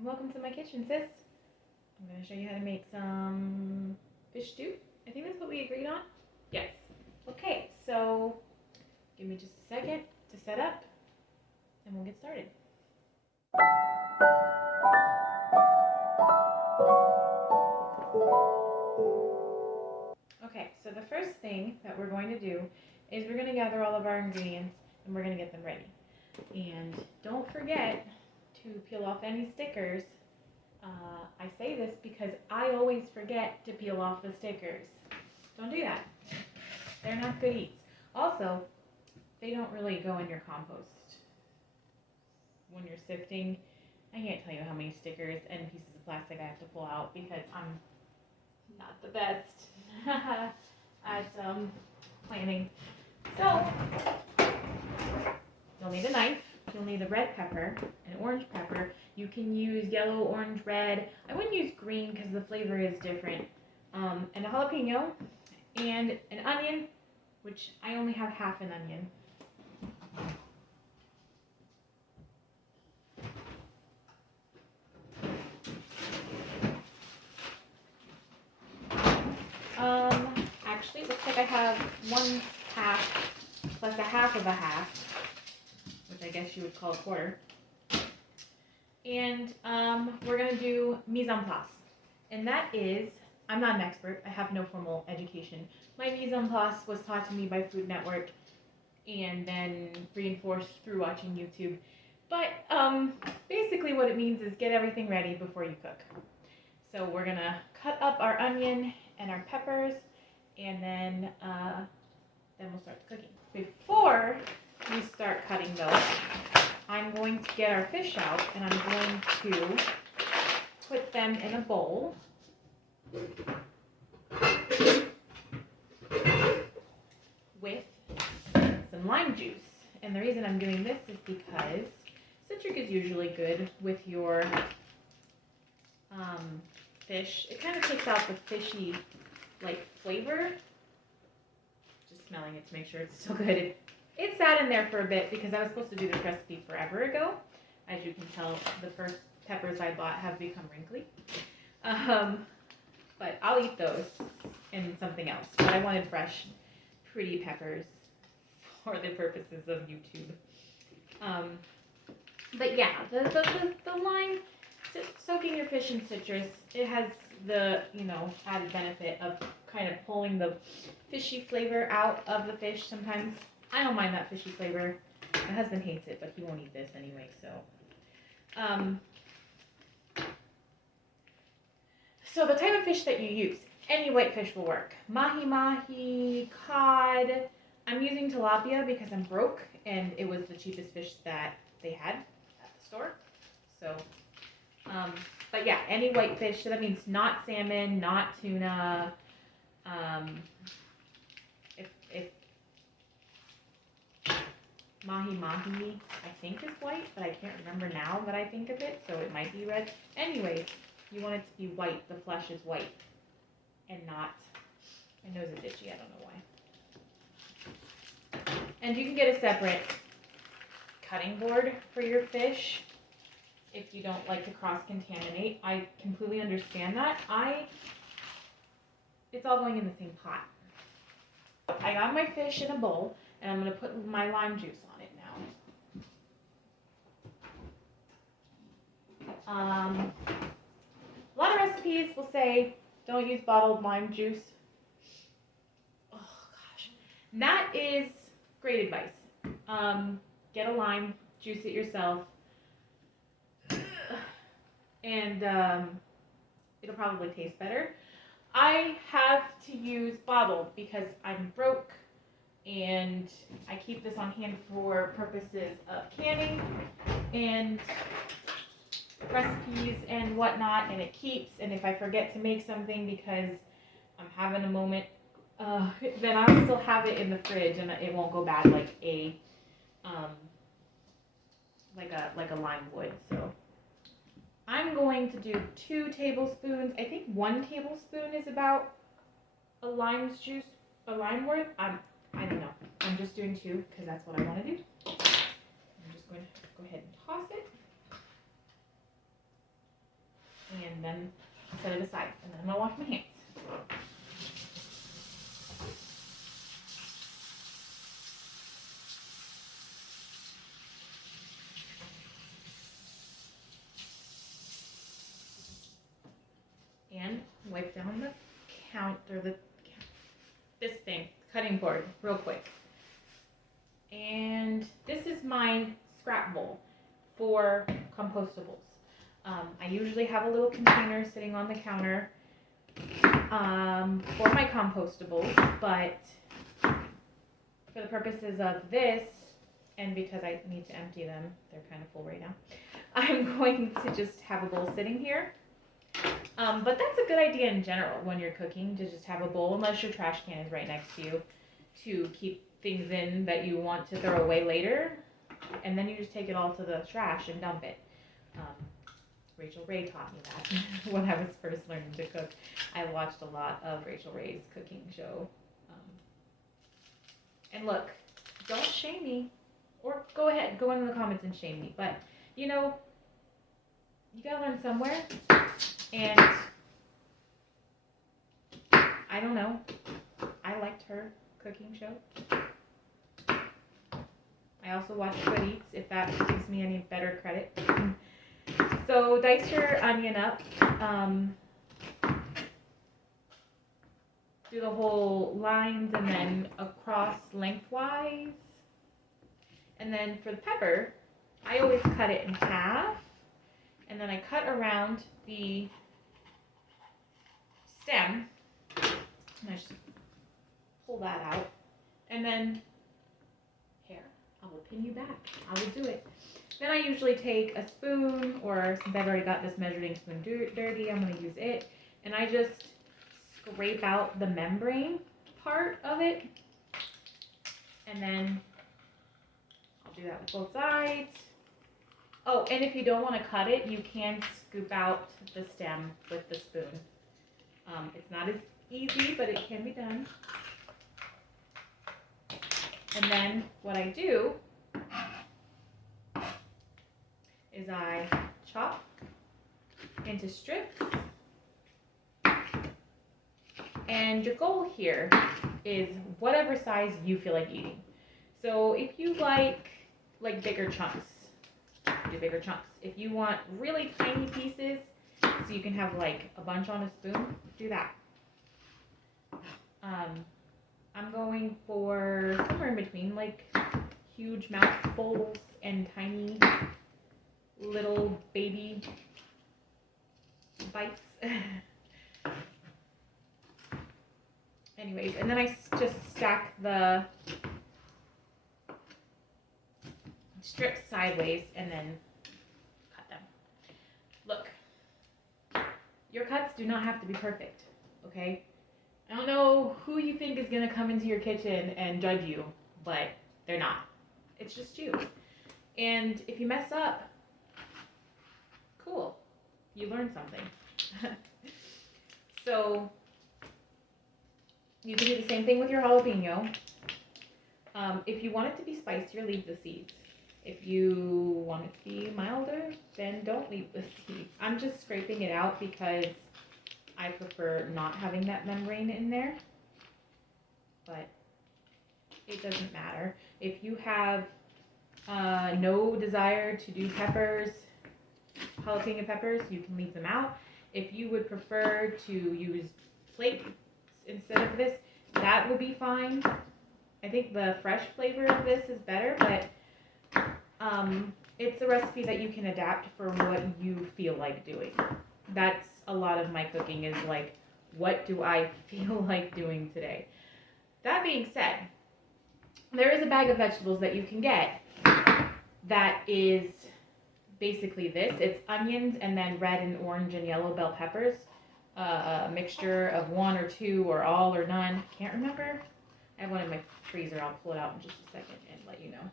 and welcome to my kitchen, sis. I'm going to show you how to make some fish stew. I think that's what we agreed on. Yes. Okay, so give me just a second to set up, and we'll get started. Okay, so the first thing that we're going to do is we're going to gather all of our ingredients, and we're going to get them ready. And don't forget to peel off any stickers. I say this because I always forget to peel off the stickers. Don't do that. They're not good eats. Also, they don't really go in your compost. When you're sifting, I can't tell you how many stickers and pieces of plastic I have to pull out because I'm not the best at planning. So, you'll need a knife. You'll need a red pepper, an orange pepper. You can use yellow, orange, red. I wouldn't use green because the flavor is different. And a jalapeno, and an onion, which I only have half an onion. Actually, it looks like I have 1/2 plus a half of a half, which I guess you would call a quarter. And we're going to do mise en place. And that is, I'm not an expert. I have no formal education. My mise en place was taught to me by Food Network and then reinforced through watching YouTube. But basically what it means is get everything ready before you cook. So we're going to cut up our onion and our peppers, and then we'll start the cooking. Before we start cutting those, I'm going to get our fish out, and I'm going to put them in a bowl with some lime juice. And the reason I'm doing this is because citric is usually good with your fish. It kind of takes out the fishy flavor. Just smelling it to make sure it's still good. It sat in there for a bit because I was supposed to do this recipe forever ago. As you can tell, the first peppers I bought have become wrinkly. But I'll eat those and something else. But I wanted fresh, pretty peppers for the purposes of YouTube. But yeah, the lime, soaking your fish in citrus, it has the, added benefit of kind of pulling the fishy flavor out of the fish sometimes. I don't mind that fishy flavor. My husband hates it, but he won't eat this anyway, so. So the type of fish that you use, any white fish will work. Mahi-mahi, cod. I'm using tilapia because I'm broke, and it was the cheapest fish that they had at the store. So, but yeah, any white fish. So that means not salmon, not tuna. If mahi-mahi, I think is white, but I can't remember now that I think of it, so it might be red. Anyways, you want it to be white. The flesh is white and not, my nose is itchy, I don't know why. And you can get a separate cutting board for your fish if you don't like to cross-contaminate. I completely understand that. It's all going in the same pot. I got my fish in a bowl, and I'm going to put my lime juice on it now. A lot of recipes will say don't use bottled lime juice. Oh gosh, that is great advice. Get a lime, juice it yourself, and it'll probably taste better. I have to use bottled because I'm broke and I keep this on hand for purposes of canning and recipes and whatnot, and it keeps, and if I forget to make something because I'm having a moment, then I'll still have it in the fridge and it won't go bad like a lime would. So I'm going to do 2 tablespoons. I think 1 tablespoon is about a lime worth. I don't know. I'm just doing 2 because that's what I want to do. I'm just going to go ahead and toss it. and then set it aside, and then I'm gonna wash my hands. And wipe down the this thing, cutting board, real quick. And this is my scrap bowl for compostables. I usually have a little container sitting on the counter for my compostables, but for the purposes of this, and because I need to empty them, they're kind of full right now, I'm going to just have a bowl sitting here. But that's a good idea in general when you're cooking, to just have a bowl, unless your trash can is right next to you, to keep things in that you want to throw away later, and then you just take it all to the trash and dump it. Rachel Ray taught me that when I was first learning to cook. I watched a lot of Rachel Ray's cooking show. And look, don't shame me, or go ahead, go in the comments and shame me, but you know, you gotta learn somewhere, and I don't know, I liked her cooking show. I also watched Good Eats, if that gives me any better credit. So dice your onion up, do the whole lines and then across lengthwise. And then for the pepper, I always cut it in half, and then I cut around the stem, and I just pull that out, and then here, I will pin you back. I will do it. Then I usually take a spoon, or since I've already got this measuring spoon dirty, I'm going to use it, and I just scrape out the membrane part of it, and then I'll do that with both sides. Oh, and if you don't want to cut it, you can scoop out the stem with the spoon. It's not as easy, but it can be done. And then what I do is I chop into strips. And your goal here is whatever size you feel like eating. So if you like bigger chunks, do bigger chunks. If you want really tiny pieces, so you can have like a bunch on a spoon, do that. I'm going for somewhere in between, like huge mouthfuls and tiny little baby bites. Anyways, and then I just stack the strips sideways and then cut them. Look, your cuts do not have to be perfect, okay? I don't know who you think is going to come into your kitchen and judge you, but they're not. It's just you. And if you mess up, cool. You learned something. So you can do the same thing with your jalapeno. If you want it to be spicier, leave the seeds. If you want it to be milder, then don't leave the seeds. I'm just scraping it out because I prefer not having that membrane in there. But it doesn't matter. If you have no desire to do peppers, jalapeno peppers, you can leave them out. If you would prefer to use flakes instead of this, that would be fine. I think the fresh flavor of this is better, but it's a recipe that you can adapt for what you feel like doing. That's a lot of my cooking, is like, what do I feel like doing today? That being said, there is a bag of vegetables that you can get that is basically this. It's onions and then red and orange and yellow bell peppers. A mixture of one or two or all or none. Can't remember. I have one in my freezer. I'll pull it out in just a second and let you know.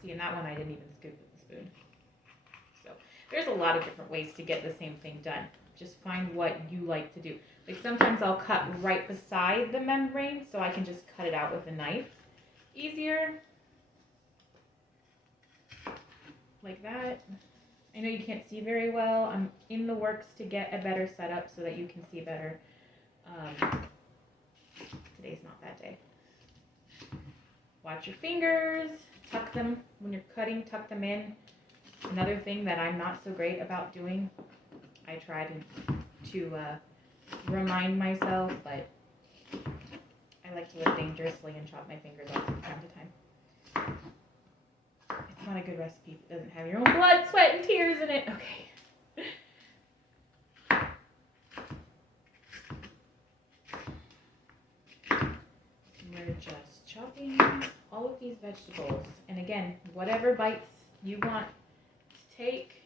See, in that one I didn't even scoop with the spoon. So there's a lot of different ways to get the same thing done. Just find what you like to do. Like sometimes I'll cut right beside the membrane so I can just cut it out with a knife easier. Like that. I know you can't see very well. I'm in the works to get a better setup so that you can see better. Today's not that day. Watch your fingers, tuck them when you're cutting, tuck them in. Another thing that I'm not so great about doing, I try to remind myself, but I like to live dangerously and chop my fingers off from time to time. It's not a good recipe if it doesn't have your own blood, sweat, and tears in it. Okay. We're just chopping all of these vegetables. And again, whatever bites you want to take,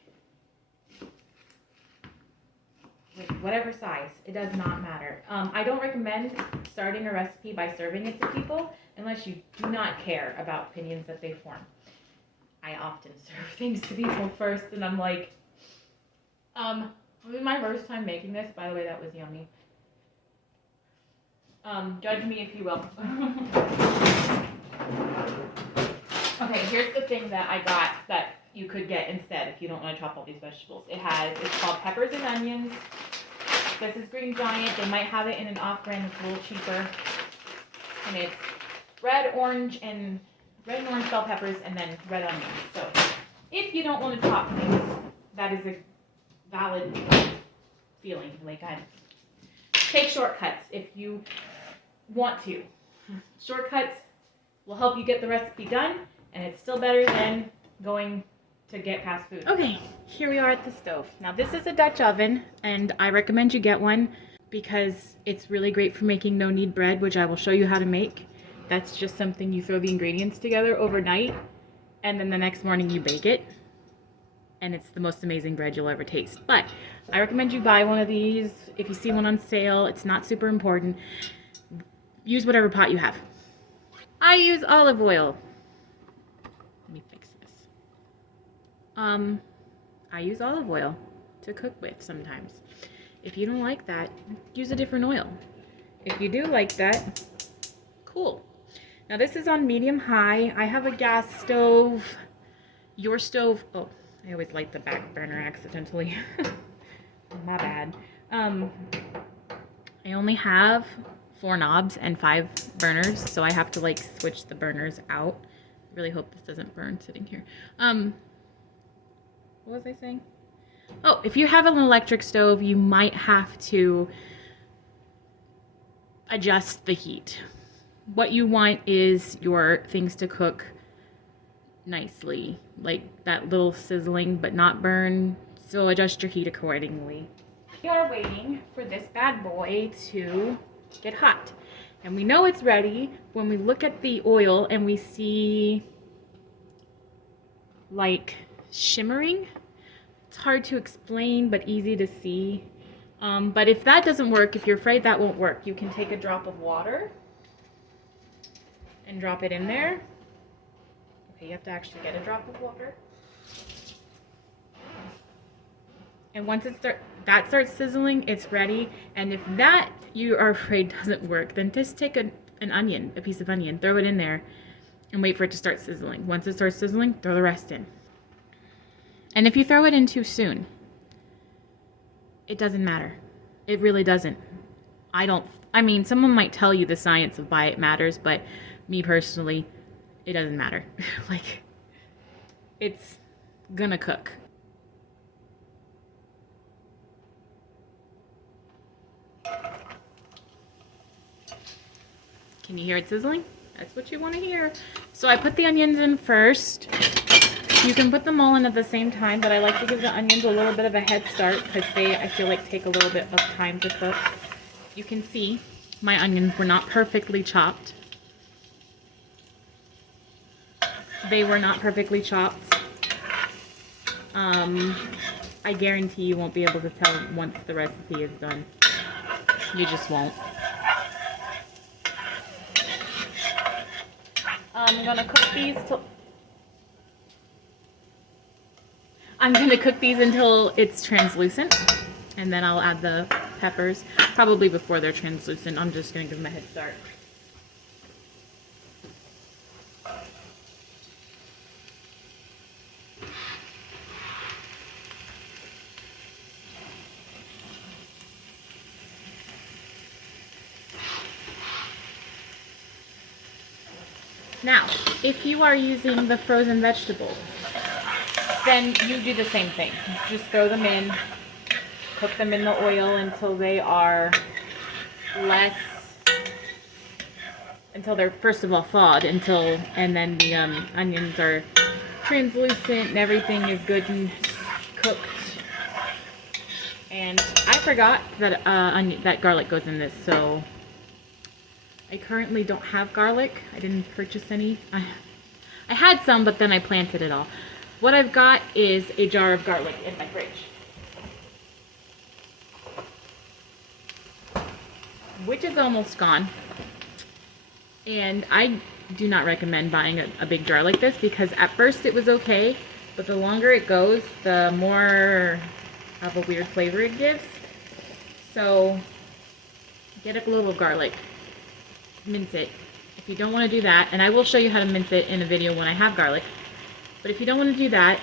whatever size, it does not matter. I don't recommend starting a recipe by serving it to people unless you do not care about opinions that they form. I often serve things to people first, and I'm like, this is my first time making this. By the way, that was yummy. Judge me if you will. Okay, here's the thing that I got that you could get instead if you don't want to chop all these vegetables. It's called peppers and onions. This is Green Giant. They might have it in an off-brand that's a little cheaper. And it's red, orange bell peppers, and then red onions. So if you don't want to chop things, that is a valid feeling. Like, take shortcuts if you want to. Shortcuts will help you get the recipe done, and it's still better than going to get fast food. Okay, here we are at the stove. Now this is a Dutch oven, and I recommend you get one because it's really great for making no-knead bread, which I will show you how to make. That's just something you throw the ingredients together overnight, and then the next morning you bake it, and it's the most amazing bread you'll ever taste. But I recommend you buy one of these. If you see one on sale, it's not super important. Use whatever pot you have. I use olive oil. Let me fix this. I use olive oil to cook with sometimes. If you don't like that, use a different oil. If you do like that, cool. Now this is on medium-high. I have a gas stove. Your stove, oh, I always light the back burner accidentally. My bad. I only have 4 knobs and 5 burners, so I have to like switch the burners out. I really hope this doesn't burn sitting here. What was I saying? Oh, if you have an electric stove, you might have to adjust the heat. What you want is your things to cook nicely, like that little sizzling but not burn, so adjust your heat accordingly. We are waiting for this bad boy to get hot, and we know it's ready when we look at the oil and we see like shimmering. It's hard to explain but easy to see. But if that doesn't work, if you're afraid that won't work, you can take a drop of water and drop it in there. Okay, you have to actually get a drop of water. And once that starts sizzling, it's ready. And if that you are afraid doesn't work, then just take a piece of onion, throw it in there, and wait for it to start sizzling. Once it starts sizzling, throw the rest in. And if you throw it in too soon, it doesn't matter. It really doesn't. I mean, someone might tell you the science of why it matters, but me personally, it doesn't matter. Like, it's gonna cook. Can you hear it sizzling? That's what you want to hear. So I put the onions in first. You can put them all in at the same time, but I like to give the onions a little bit of a head start because they, I feel like, take a little bit of time to cook. You can see my onions were not perfectly chopped. They were not perfectly chopped. I guarantee you won't be able to tell once the recipe is done. You just won't. I'm gonna cook these until it's translucent, and then I'll add the peppers, probably before they're translucent. I'm just gonna give them a head start. Now, if you are using the frozen vegetables, then you do the same thing. Just throw them in, cook them in the oil until they are until they're first of all thawed, and then the onions are translucent and everything is good and cooked. And I forgot that that garlic goes in this, so I currently don't have garlic. I didn't purchase any. I had some, but then I planted it all. What I've got is a jar of garlic in my fridge, which is almost gone. And I do not recommend buying a big jar like this, because at first it was okay, but the longer it goes, the more of a weird flavor it gives. So get a little garlic, mince it. If you don't want to do that, and I will show you how to mince it in a video when I have garlic, but if you don't want to do that,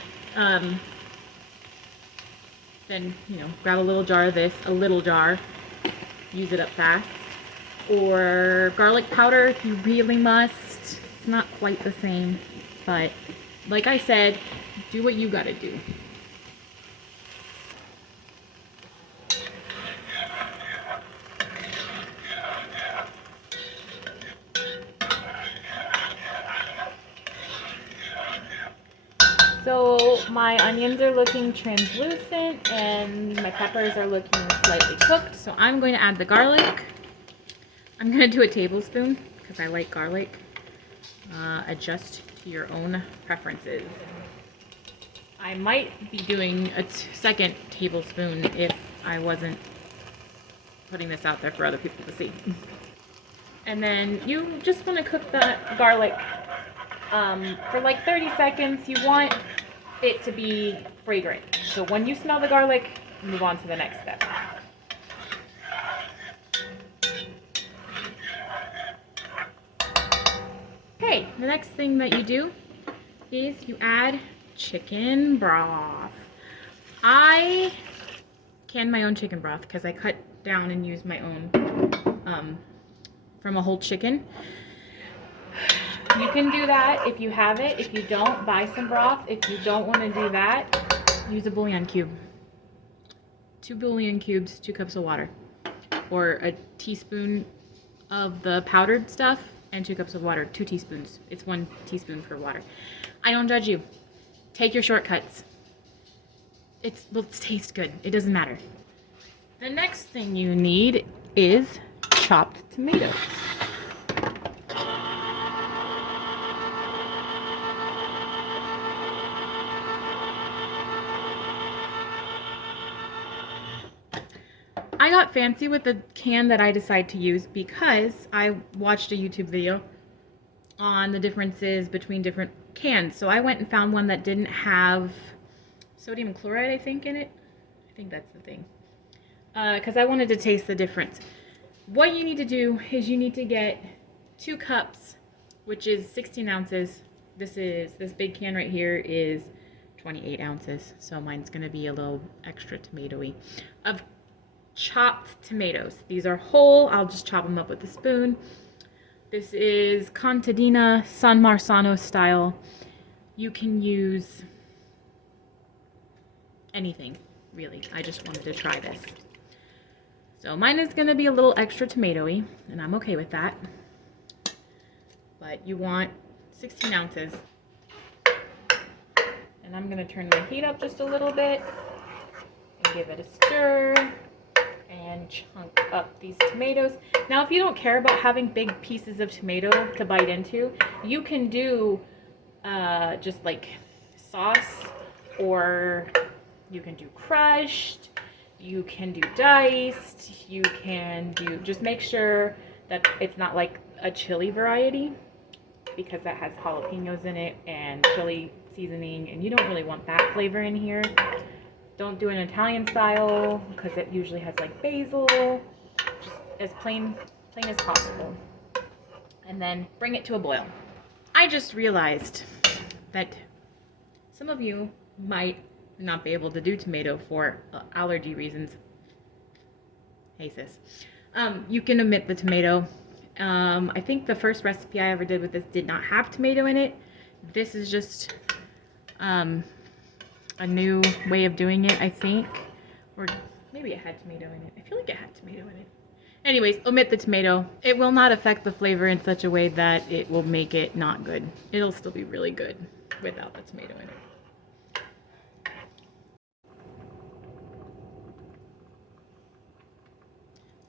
then, you know, grab a little jar of this, a little jar, use it up fast. Or garlic powder if you really must. It's not quite the same, but like I said, do what you gotta do. So my onions are looking translucent and my peppers are looking slightly cooked, so I'm going to add the garlic. I'm going to do a tablespoon because I like garlic. Adjust to your own preferences. I might be doing a second tablespoon if I wasn't putting this out there for other people to see. And then you just want to cook the garlic for like 30 seconds. You want it to be fragrant. So when you smell the garlic, move on to the next step. Okay, the next thing that you do is you add chicken broth. I can my own chicken broth because I cut down and use my own from a whole chicken. You can do that if you have it. If you don't, buy some broth. If you don't want to do that, use a bouillon cube. 2 bouillon cubes, 2 cups of water, or a teaspoon of the powdered stuff and 2 cups of water, 2 teaspoons. It's 1 teaspoon per water. I don't judge you. Take your shortcuts. Will taste good. It doesn't matter. The next thing you need is chopped tomatoes. I got fancy with the can that I decided to use because I watched a YouTube video on the differences between different cans. So I went and found one that didn't have sodium chloride, I think, in it. I think that's the thing. Because I wanted to taste the difference. What you need to do is you need to get 2 cups, which is 16 ounces. This big can right here is 28 ounces. So mine's going to be a little extra tomatoey. Of chopped tomatoes. These are whole. I'll just chop them up with a spoon. This is Contadina San Marzano style. You can use anything, really. I just wanted to try this. So mine is going to be a little extra tomatoey, and I'm okay with that. But you want 16 ounces. And I'm going to turn my heat up just a little bit and give it a stir. And chunk up these tomatoes. Now, if you don't care about having big pieces of tomato to bite into, you can do just like sauce, or you can do crushed, you can do diced, you can do, just make sure that it's not like a chili variety, because that has jalapenos in it and chili seasoning, and you don't really want that flavor in here. Don't do an Italian style because it usually has like basil. Just as plain as possible. And then bring it to a boil. I just realized that some of you might not be able to do tomato for allergy reasons. Hey sis. You can omit the tomato. I think the first recipe I ever did with this did not have tomato in it. This is just a new way of doing it, I think. Or maybe it had tomato in it. I feel like it had tomato in it. Anyways, omit the tomato. It will not affect the flavor in such a way that it will make it not good. It'll still be really good without the tomato in it.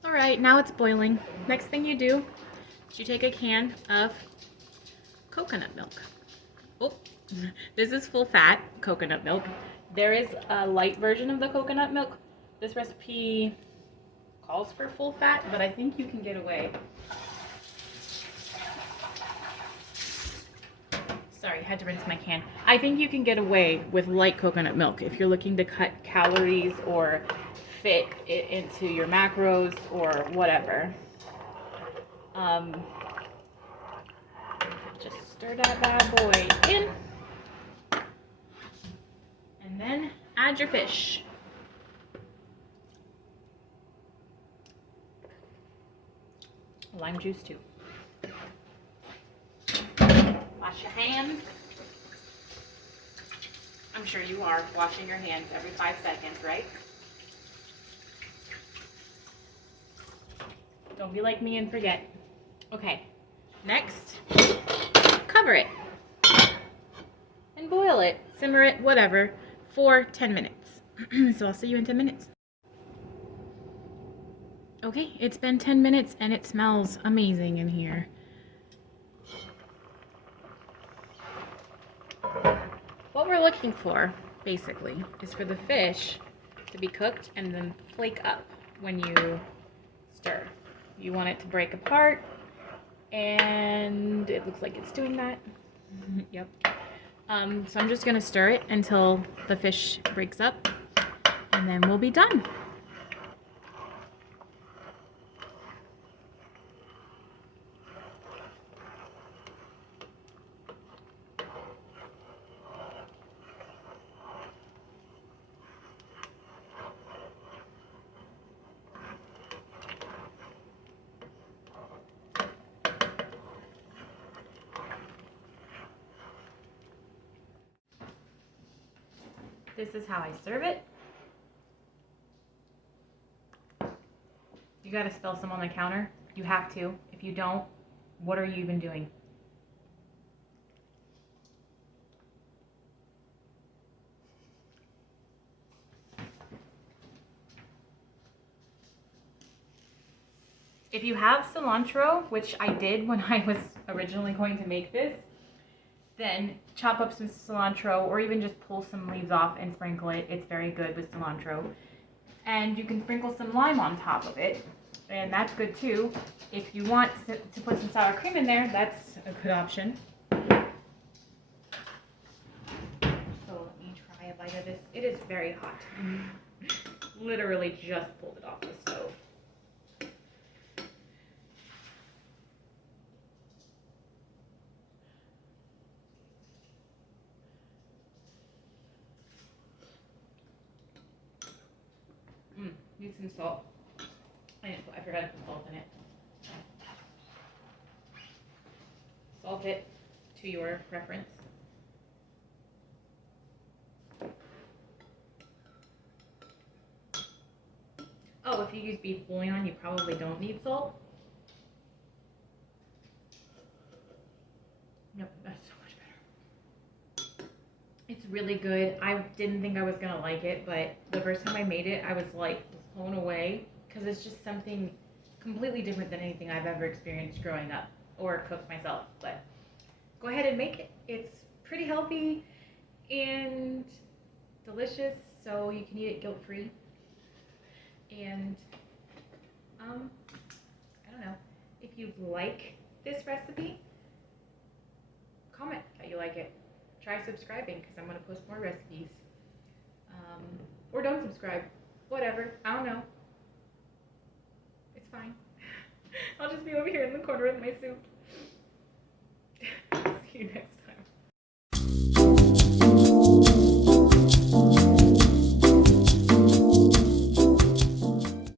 All right, now it's boiling. Next thing you do is you take a can of coconut milk. Oh, this is full fat coconut milk. There is a light version of the coconut milk. This recipe calls for full fat, but I think you can get away. Sorry, had to rinse my can. I think you can get away with light coconut milk if you're looking to cut calories or fit it into your macros or whatever. Just stir that bad boy in. And then add your fish. Lime juice too. Wash your hands. I'm sure you are washing your hands every 5 seconds, right? Don't be like me and forget. Okay, next, cover it and boil it, simmer it, whatever, for 10 minutes. So I'll see you in 10 minutes. Okay, it's been 10 minutes and it smells amazing in here. What we're looking for, basically, is for the fish to be cooked and then flake up when you stir. You want it to break apart, and it looks like it's doing that. Yep. So I'm just gonna stir it until the fish breaks up, and then we'll be done. This is how I serve it. You gotta spill some on the counter. You have to. If you don't, what are you even doing? If you have cilantro, which I did when I was originally going to make this, then chop up some cilantro or even just pull some leaves off and sprinkle it. It's very good with cilantro. And you can sprinkle some lime on top of it, and that's good too. If you want to put some sour cream in there, that's a good option. So let me try a bite of this. It is very hot. Literally just pulled it off the stove. Need some salt. I forgot to put salt in it. Salt it to your preference. Oh, if you use beef bouillon, you probably don't need salt. Nope, that's so much better. It's really good. I didn't think I was gonna like it, but the first time I made it, I was like blown away because it's just something completely different than anything I've ever experienced growing up or cooked myself. But go ahead and make it. It's pretty healthy and delicious, so you can eat it guilt-free. And I don't know, if you like this recipe, comment that you like it. Try subscribing because I'm going to post more recipes. Or don't subscribe. Whatever. I don't know. It's fine. I'll just be over here in the corner with my soup. See you next time.